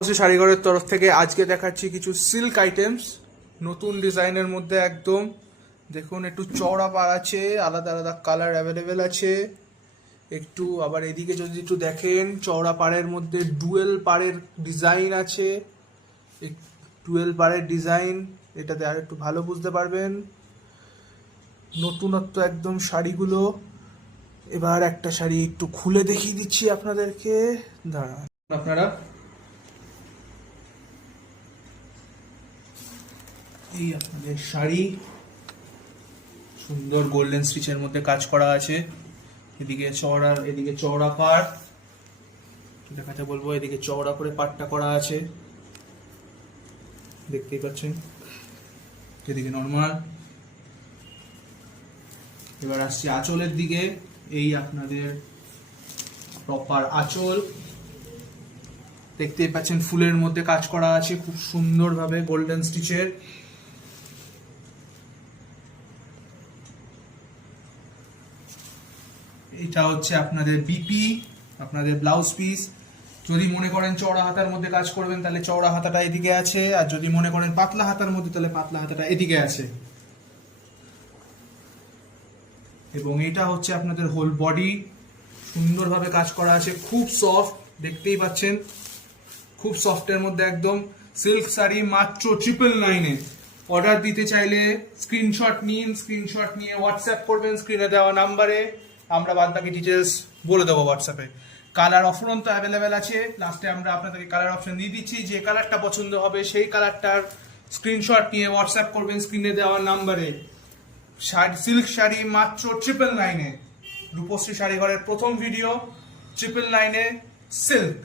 শাড়িঘরের তরফ থেকে আজকে দেখাচ্ছি কিছু সিল্ক আইটেমস নতুন ডিজাইনের মধ্যে একদম। দেখুন একটু চওড়া পাড় আছে, আলাদা আলাদা কালার অ্যাভেলেবেল আছে। একটু আবার এদিকে যদি একটু দেখেন, চওড়া পাড়ের মধ্যে ডুয়েল পাড়ের ডিজাইন আছে। ডুয়েল পাড়ের ডিজাইন এটাতে আর একটু ভালো বুঝতে পারবেন। নতুনত্ব একদম শাড়িগুলো। এবার একটা শাড়ি একটু খুলে দেখিয়ে দিচ্ছি আপনাদেরকে, দাঁড়ান আপনারা। এই আপনাদের শাড়ি, সুন্দর গোল্ডেন স্টিচের মধ্যে কাজ করা আছে। এদিকে চওড়া পাড় দেখাতে বলবো, এদিকে চওড়া করে পাড়টা করা আছে, দেখতেই পাচ্ছেন। এদিকে নর্মাল। এবার আসছি আঁচলের দিকে। এই আপনাদের প্রপার আঁচল, দেখতেই পাচ্ছেন ফুলের মধ্যে কাজ করা আছে খুব সুন্দরভাবে গোল্ডেন স্টিচের। এটা হচ্ছে আপনাদের বিপি, আপনাদের ব্লাউজ পিস। যদি মনে করেন চওড়া হাতার মধ্যে কাজ করবেন তাহলে চওড়া হাতাটা এদিকে আছে, আর যদি মনে করেন পাতলা হাতার মধ্যে তাহলে পাতলা হাতাটা এদিকে আছে। এবং এটা হচ্ছে আপনাদের হোল বডি, সুন্দরভাবে কাজ করা আছে, খুব সফট, দেখতেই পাচ্ছেন খুব সফটের মধ্যে একদম। সিল্ক শাড়ি মাত্র 999-এ। অর্ডার দিতে চাইলে স্ক্রিনশট নিন, স্ক্রিনশট নিয়ে হোয়াটসঅ্যাপ করবেন স্ক্রিনে দেওয়া নাম্বারে, আমরা বাদ বাকি ডিটেলস বলে দেবো হোয়াটসঅ্যাপে। কালার অফুরন্ত অ্যাভেলেবেল আছে, লাস্টে আমরা আপনাদেরকে কালার অপশন দিয়ে দিচ্ছি। যে কালারটা পছন্দ হবে সেই কালারটার স্ক্রিনশট নিয়ে হোয়াটসঅ্যাপ করবেন স্ক্রিনে দেওয়া নাম্বারে। সিল্ক শাড়ি মাত্র 999-এ। রূপশ্রী শাড়িঘরের প্রথম ভিডিও, 999-এ সিল্ক।